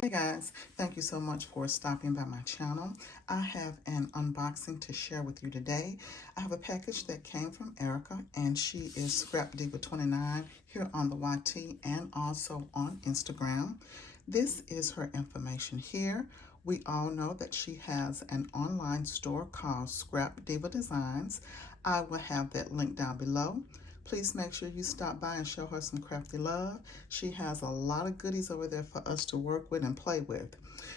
Hey guys, thank you so much for stopping by my channel. I have an unboxing to share with you today. I have a package that came from Erica, and she is ScrapDiva29 here on the YT and also on Instagram. This is her information here. We all know that she has an online store called Scrap Diva Designs. I will have that link down below. Please make sure you stop by and show her some crafty love. She has a lot of goodies over there for us to work with and play with.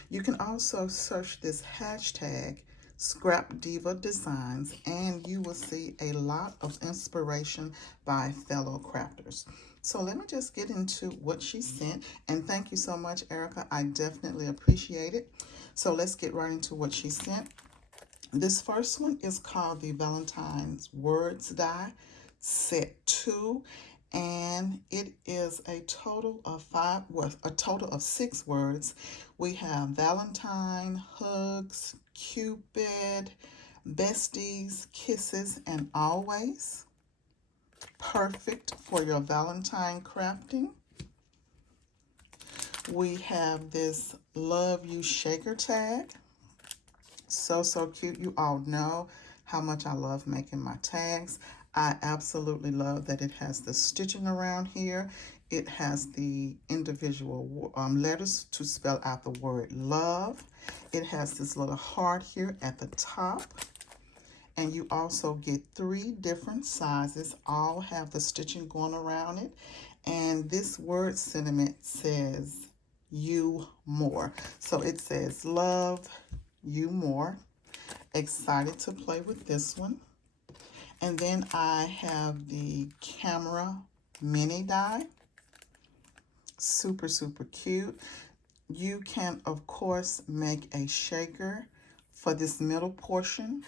You can also search this hashtag Scrap Diva Designs and you will see a lot of inspiration by fellow crafters. So let me just get into what she sent, and thank you so much, Erica. I definitely appreciate it. So let's get right into what she sent. This first one is called the Valentine's Words Die Set 2, and it is a total of six words. We have Valentine, hugs, Cupid, besties, kisses, and always. Perfect for your Valentine crafting. We have this Love You Shaker tag. So cute. You all know how much I love making my tags. I absolutely love that it has the stitching around here. It has the individual letters to spell out the word love. It has this little heart here at the top. And you also get 3 different sizes. All have the stitching going around it. And this word sentiment says you more. So it says love you more. Excited to play with this one. And then I have the camera mini die. Super cute. You can of course make a shaker for this middle portion.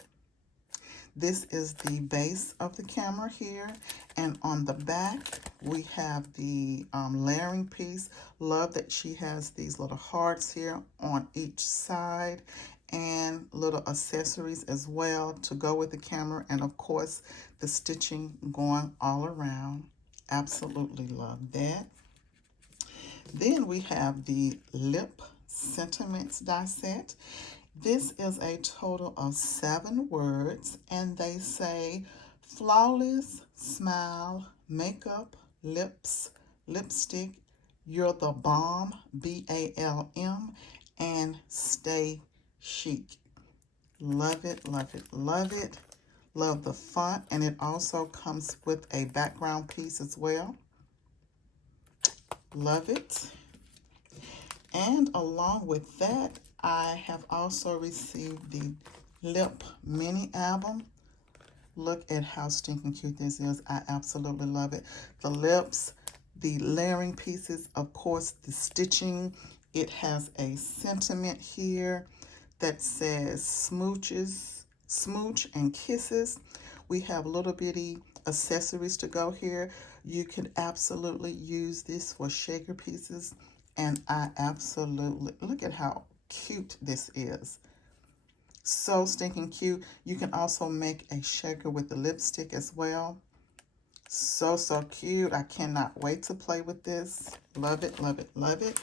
This is the base of the camera here, and on the back we have the layering piece. Love that she has these little hearts here on each side and little accessories as well to go with the camera, and of course the stitching going all around. Absolutely love that. Then we have the lip sentiments die set. This is a total of 7 words, and they say flawless smile, makeup, lips, lipstick, you're the bomb, BALM, and stay chic. Love it, love it, love it. Love the font, and it also comes with a background piece as well. Love it. And along with that, I have also received the lip mini album. Look at how stinking cute this is. I absolutely love it. The lips, the layering pieces, of course, the stitching. It has a sentiment here that says smooches, smooch and kisses. We have little bitty accessories to go here. You can absolutely use this for shaker pieces, and I absolutely, look at how cute this is. So stinking cute. You can also make a shaker with the lipstick as well. So cute. I cannot wait to play with this. Love it, love it, love it.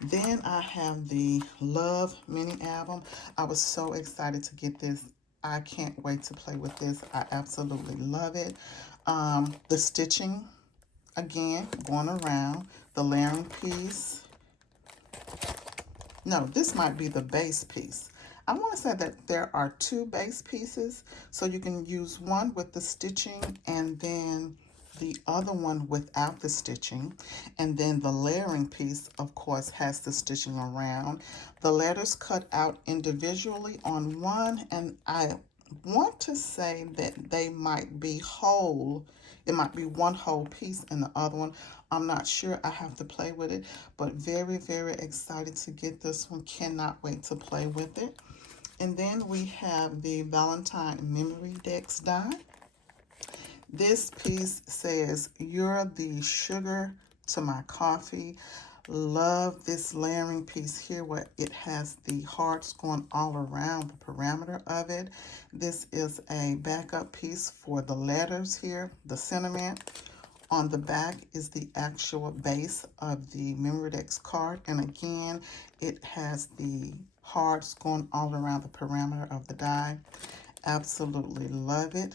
Then I have the Love mini album. I was so excited to get this. I can't wait to play with this. I absolutely love it. The stitching, again, going around. The layering piece. No, this might be the base piece. I want to say that there are 2 base pieces, so you can use one with the stitching and then the other one without the stitching. And then the layering piece, of course, has the stitching around. The letters cut out individually on one, and I want to say that they might be whole. It might be one whole piece and the other one, I'm not sure. I have to play with it, but very excited to get this one. Cannot wait to play with it. And then we have the Valentine Memory Decks die. This piece says, you're the sugar to my coffee. Love this layering piece here where it has the hearts going all around the perimeter of it. This is a backup piece for the letters here, the sentiment. On the back is the actual base of the Memorex card. And again, it has the hearts going all around the perimeter of the die. Absolutely love it.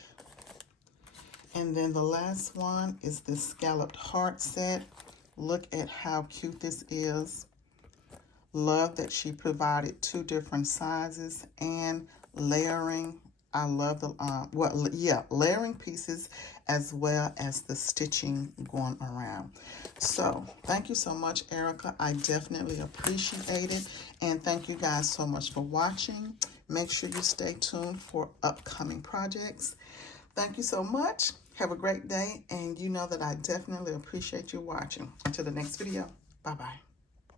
And then the last one is the scalloped heart set. Look at how cute this is. Love that she provided 2 different sizes and layering. I love the, layering pieces as well as the stitching going around. So thank you so much, Erica. I definitely appreciate it. And thank you guys so much for watching. Make sure you stay tuned for upcoming projects. Thank you so much. Have a great day. And you know that I definitely appreciate you watching. Until the next video. Bye-bye.